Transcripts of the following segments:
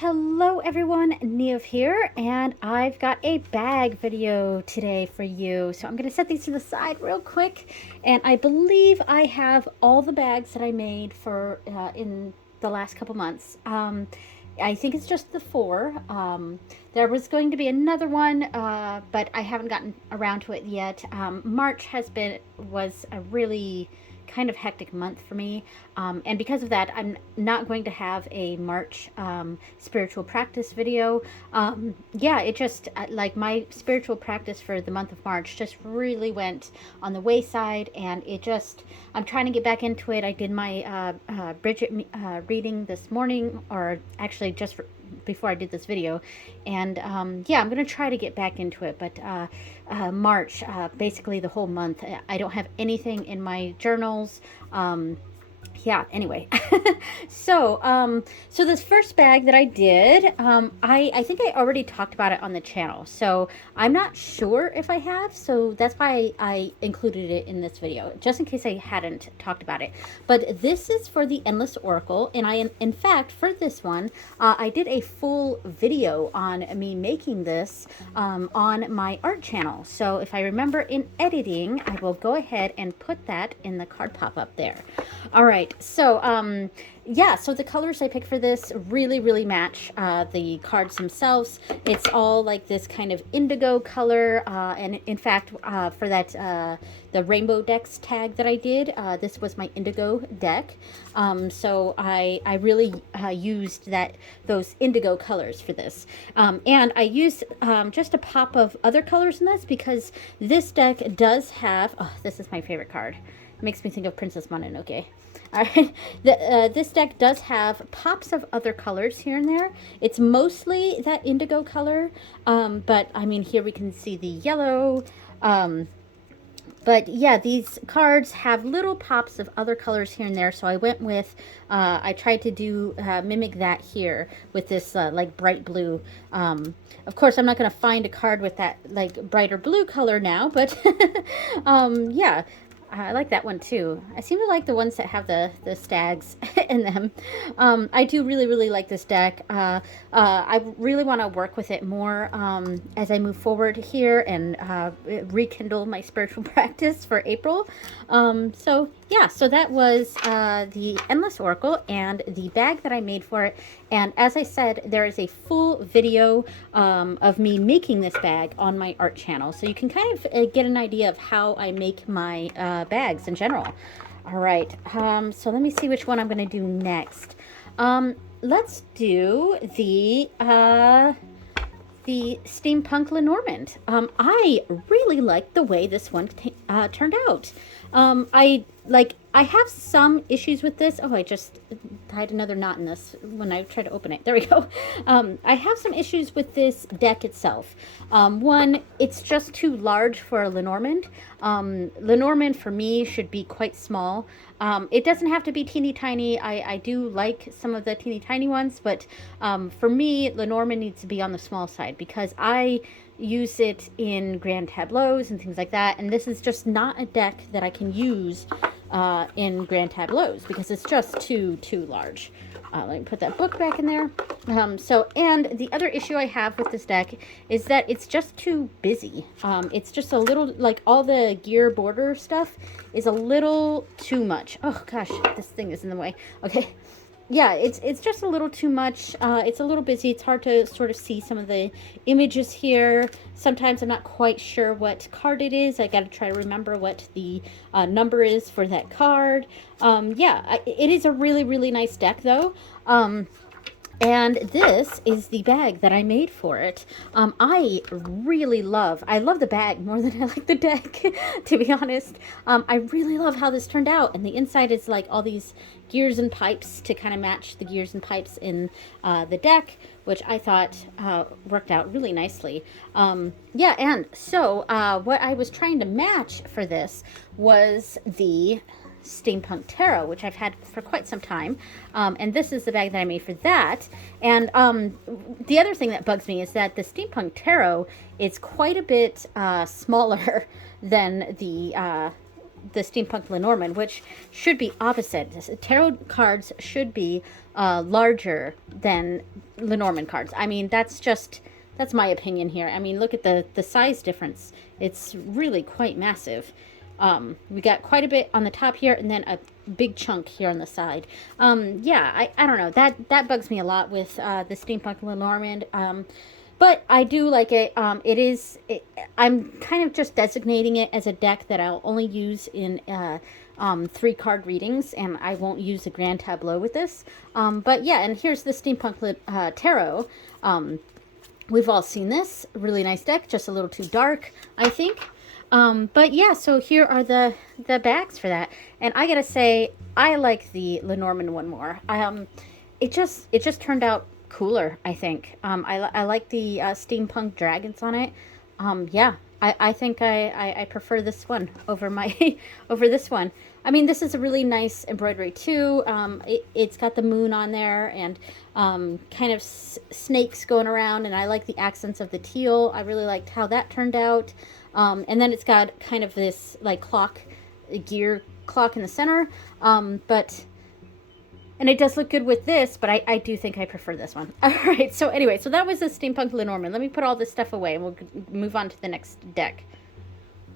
Hello everyone, Neov here, and I've got a bag video today for you. So I'm going to set these to the side real quick, and I believe I have all the bags that I made for in the last couple months. I think it's just the four. There was going to be another one, but I haven't gotten around to it yet. March was a really kind of hectic month for me. And because of that, I'm not going to have a March spiritual practice video. Yeah, it just, like my spiritual practice for the month of March just really went on the wayside, and I'm trying to get back into it. I did my Bridget reading this morning, or actually before I did this video, and yeah, I'm gonna try to get back into it. But March, basically the whole month, I don't have anything in my journals. Yeah, anyway. So this first bag that I did, I think I already talked about it on the channel, so I'm not sure if I have, so that's why I included it in this video, just in case I hadn't talked about it. But this is for the Endless Oracle, and in fact, for this one, I did a full video on me making this on my art channel. So if I remember in editing, I will go ahead and put that in the card pop-up there. All right, so yeah, so the colors I picked for this really match the cards themselves. It's all like this kind of indigo color, and in fact, for that the rainbow decks tag that I did, this was my indigo deck. So I really used those indigo colors for this, and I used just a pop of other colors in this because this deck does have. Oh, this is my favorite card. It makes me think of Princess Mononoke. All right, this deck does have pops of other colors here and there. It's mostly that indigo color, but I mean, here we can see the yellow. But yeah, these cards have little pops of other colors here and there, so I went with, I tried to mimic that here with this like bright blue. Of course, I'm not going to find a card with that like brighter blue color now, but yeah. I like that one too. I seem to like the ones that have the stags in them. I do really like this deck. I really want to work with it more as I move forward here and rekindle my spiritual practice for April. So yeah, so that was the Endless Oracle and the bag that I made for it. And as I said, there is a full video of me making this bag on my art channel. So you can kind of get an idea of how I make my bags in general. All right, so let me see which one I'm going to do next. Let's do the Steampunk Lenormand. I really like the way this one turned out. I have some issues with this. Oh, I just tied another knot in this when I tried to open it. There we go. I have some issues with this deck itself. One, it's just too large for a Lenormand. Lenormand for me should be quite small. It doesn't have to be teeny tiny. I do like some of the teeny tiny ones, but for me, Lenormand needs to be on the small side because I use it in grand tableaus and things like that, and this is just not a deck that I can use in grand tableaus because it's just too large. Let me put that book back in there. And the other issue I have with this deck is that it's just too busy. It's just a little, like all the gear border stuff is a little too much. Oh gosh, this thing is in the way. Okay. Yeah, it's just a little too much. It's a little busy. It's hard to sort of see some of the images here. Sometimes I'm not quite sure what card it is. I got to try to remember what the number is for that card. Yeah, it is a really nice deck though. And this is the bag that I made for it. I love the bag more than I like the deck, to be honest. I really love how this turned out. And the inside is like all these gears and pipes to kind of match the gears and pipes in the deck, which I thought worked out really nicely. Yeah, and so what I was trying to match for this was the Steampunk Tarot, which I've had for quite some time, and this is the bag that I made for that. And the other thing that bugs me is that the Steampunk Tarot is quite a bit smaller than the Steampunk Lenormand, which should be opposite. Tarot cards should be larger than Lenormand cards. I mean, that's my opinion here. I mean, look at the size difference. It's really quite massive. We got quite a bit on the top here, and then a big chunk here on the side. Yeah, I don't know. That bugs me a lot with the Steampunk Lenormand. But I do like it. I'm kind of just designating it as a deck that I'll only use in 3-card readings, and I won't use a Grand Tableau with this. But yeah, and here's the Steampunk Tarot. We've all seen this. Really nice deck, just a little too dark, I think. But yeah, so here are the backs for that. And I gotta say, I like the Lenormand one more. It just turned out cooler, I think. I like the steampunk dragons on it. Yeah, I think I prefer this one over my over this one. I mean, this is a really nice embroidery too. It's got the moon on there and kind of snakes going around, and I like the accents of the teal. I really liked how that turned out. And then it's got kind of this like gear clock in the center. And it does look good with this, but I do think I prefer this one. All right, so anyway, so that was the Steampunk Lenormand. Let me put all this stuff away and we'll move on to the next deck.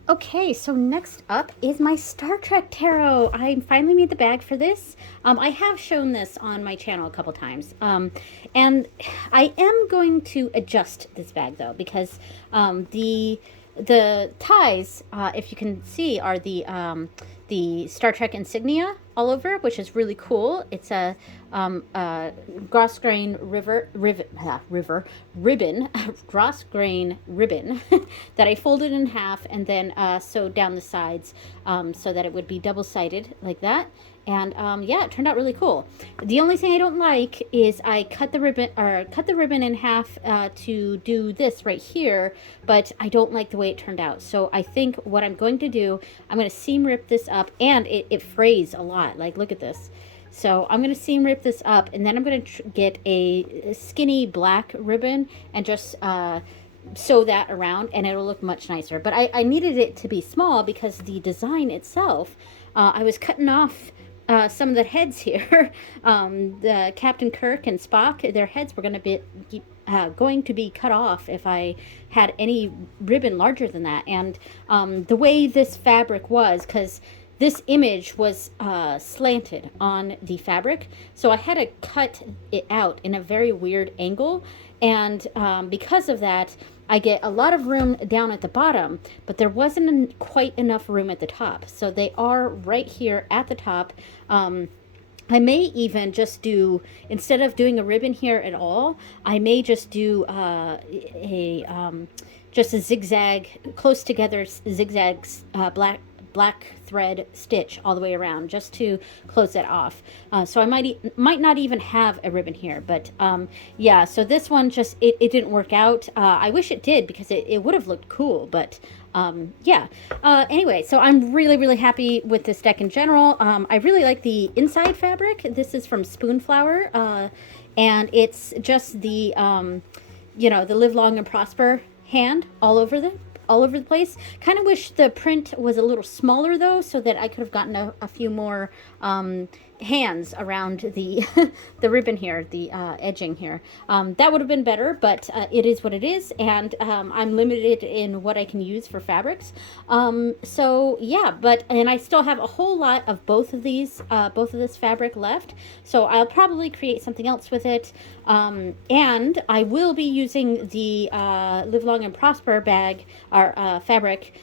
Okay, so next up is my Star Trek Tarot. I finally made the bag for this. I have shown this on my channel a couple times. And I am going to adjust this bag though, because the ties, if you can see, are the Star Trek insignia all over, which is really cool. It's a grosgrain ribbon, grosgrain ribbon that I folded in half and then sewed down the sides so that it would be double-sided like that. And yeah, it turned out really cool. The only thing I don't like is I cut the ribbon in half to do this right here, but I don't like the way it turned out. So I think what I'm going to do, I'm going to seam rip this up, and it frays a lot. Like, look at this. So I'm going to seam rip this up, and then I'm going to get a skinny black ribbon and just sew that around, and it'll look much nicer. But I needed it to be small because the design itself, I was cutting off some of the heads here. The Captain Kirk and Spock, their heads were going to be cut off if I had any ribbon larger than that. And the way this fabric was, because this image was slanted on the fabric, so I had to cut it out in a very weird angle. And because of that, I get a lot of room down at the bottom, but there wasn't quite enough room at the top. So they are right here at the top. I may even just do, instead of doing a ribbon here at all, I may just do just a zigzag, close together zigzag black thread stitch all the way around just to close that off. So I might not even have a ribbon here, but yeah, so this one just, it didn't work out. I wish it did, because it would have looked cool, but yeah. Anyway, so I'm really happy with this deck in general. I really like the inside fabric. This is from Spoonflower, and it's just the the Live Long and Prosper hand all over the place. Kind of wish the print was a little smaller though, so that I could have gotten a few more hands around the the ribbon here, the edging here. That would have been better, but it is what it is, and I'm limited in what I can use for fabrics. So yeah, and I still have a whole lot of both of this fabric left, so I'll probably create something else with it. And I will be using the Live Long and Prosper bag or fabric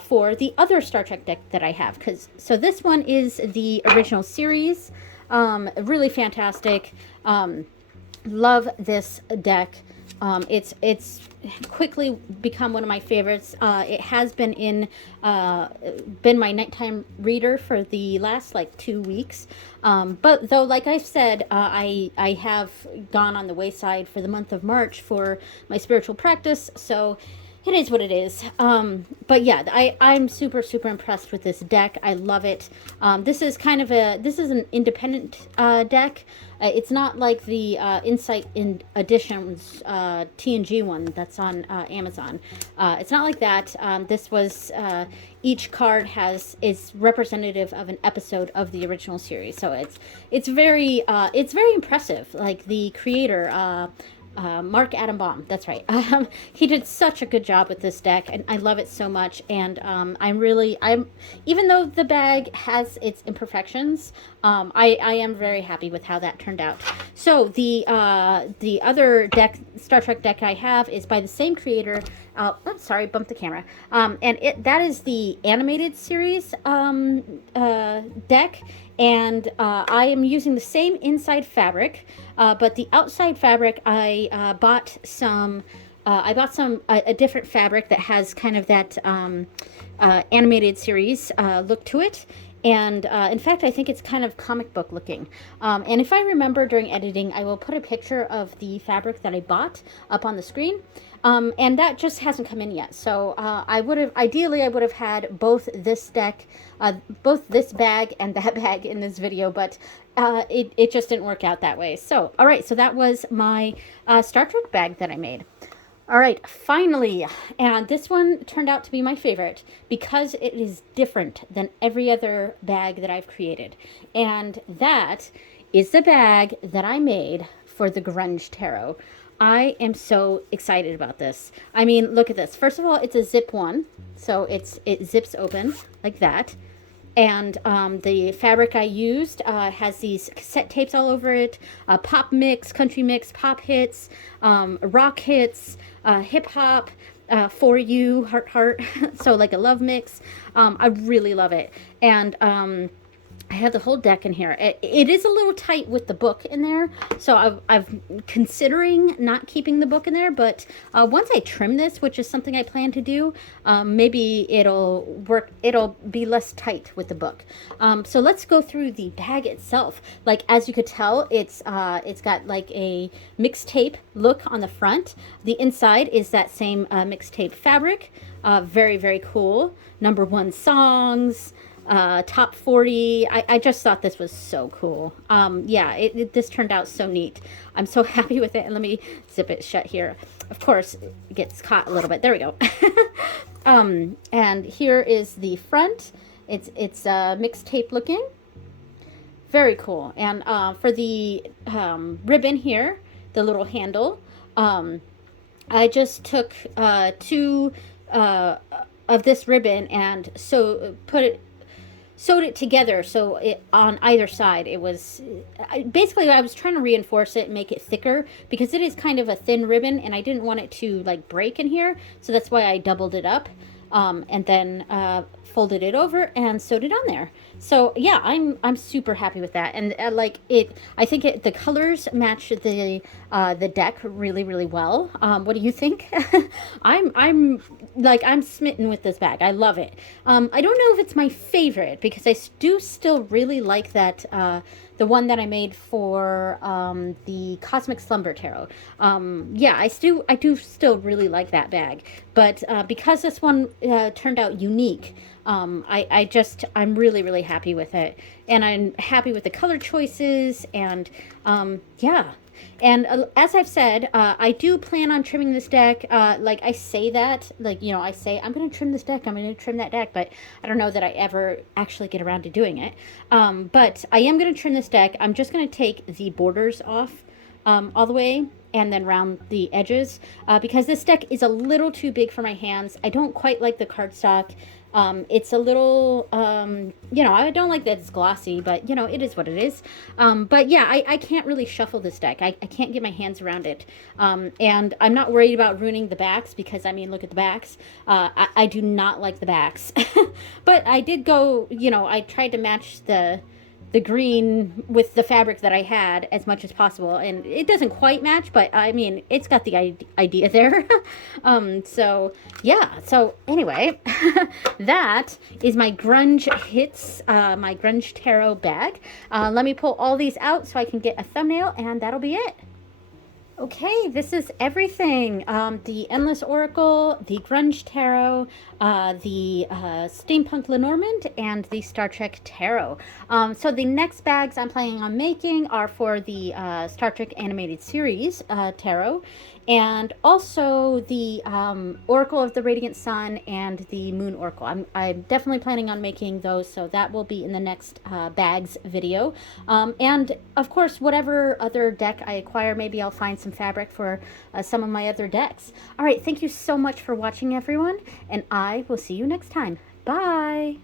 for the other Star Trek deck that I have. So this one is the original series. Really fantastic. Love this deck. It's quickly become one of my favorites. It has been my nighttime reader for the last like 2 weeks. But though, like I said, I have gone on the wayside for the month of March for my spiritual practice. So It is what it is. But yeah, I'm super, super impressed with this deck. I love it. This is this is an independent deck. It's not like the Insight in Editions TNG one that's on Amazon. It's not like that. This was each card is representative of an episode of the original series, so it's very impressive. Like the creator. Mark Adam Baum, that's right. He did such a good job with this deck, and I love it so much. And I'm even though the bag has its imperfections, I am very happy with how that turned out. So the other deck, Star Trek deck I have, is by the same creator. I'm sorry, bumped the camera. And that is the animated series deck. And I am using the same inside fabric, but the outside fabric I bought some. A different fabric that has kind of that animated series look to it. And in fact, I think it's kind of comic book looking. And if I remember during editing, I will put a picture of the fabric that I bought up on the screen. And that just hasn't come in yet. So I would have had both this deck, both this bag and that bag in this video, but it just didn't work out that way. So, all right, so that was my Star Trek bag that I made. All right, finally, and this one turned out to be my favorite because it is different than every other bag that I've created. And that is the bag that I made for the Grunge Tarot. I am so excited about this. I mean, look at this. First of all, it's a zip one, so it zips open like that. And the fabric I used has these cassette tapes all over it, pop mix, country mix, pop hits, rock hits, hip hop, for you, heart, so like a love mix. I really love it. And I have the whole deck in here. It is a little tight with the book in there, so I've considering not keeping the book in there, but once I trim this, which is something I plan to do, maybe it'll work. It'll be less tight with the book. So let's go through the bag itself. Like, as you could tell, it's got like a mixtape look on the front. The inside is that same mixtape fabric. Very, very cool. #1 songs. Top 40. I just thought this was so cool. Yeah, this turned out so neat. I'm so happy with it. And let me zip it shut here. Of course, it gets caught a little bit. There we go. And here is the front. It's mixtape looking. Very cool. And for the ribbon here, the little handle, I just took two of this ribbon and sewed it together, so on either side it was basically I was trying to reinforce it and make it thicker because it is kind of a thin ribbon and I didn't want it to like break in here, so that's why I doubled it up and then folded it over and sewed it on there. So yeah, I'm super happy with that, and like it, I think the colors match the deck really, really well. What do you think? I'm smitten with this bag. I love it. I don't know if it's my favorite because I do still really like that the one that I made for the Cosmic Slumber Tarot. Yeah, I do still really like that bag, but because this one turned out unique. I'm really, really happy with it, and I'm happy with the color choices, and yeah. And as I've said, I do plan on trimming this deck. Like I say that, like, you know, I say I'm going to trim this deck, I'm going to trim that deck, but I don't know that I ever actually get around to doing it. But I am going to trim this deck. I'm just going to take the borders off all the way and then round the edges because this deck is a little too big for my hands. I don't quite like the cardstock. It's a little, you know, I don't like that it's glossy, but, you know, it is what it is. But yeah, I can't really shuffle this deck. I can't get my hands around it. And I'm not worried about ruining the backs because, I mean, look at the backs. I do not like the backs. But I did go, you know, I tried to match the green with the fabric that I had as much as possible, and it doesn't quite match, but I mean it's got the idea there. So yeah, so anyway, that is my Grunge Hits, my Grunge Tarot bag. Let me pull all these out so I can get a thumbnail, and that'll be it. Okay, this is everything. The Endless Oracle, the Grunge Tarot, the Steampunk Lenormand, and the Star Trek Tarot. So the next bags I'm planning on making are for the Star Trek Animated Series Tarot, and also the Oracle of the Radiant Sun and the Moon Oracle. I'm definitely planning on making those, so that will be in the next bags video. And of course, whatever other deck I acquire, maybe I'll find some fabric for some of my other decks. All right, thank you so much for watching, everyone, and I will see you next time. Bye!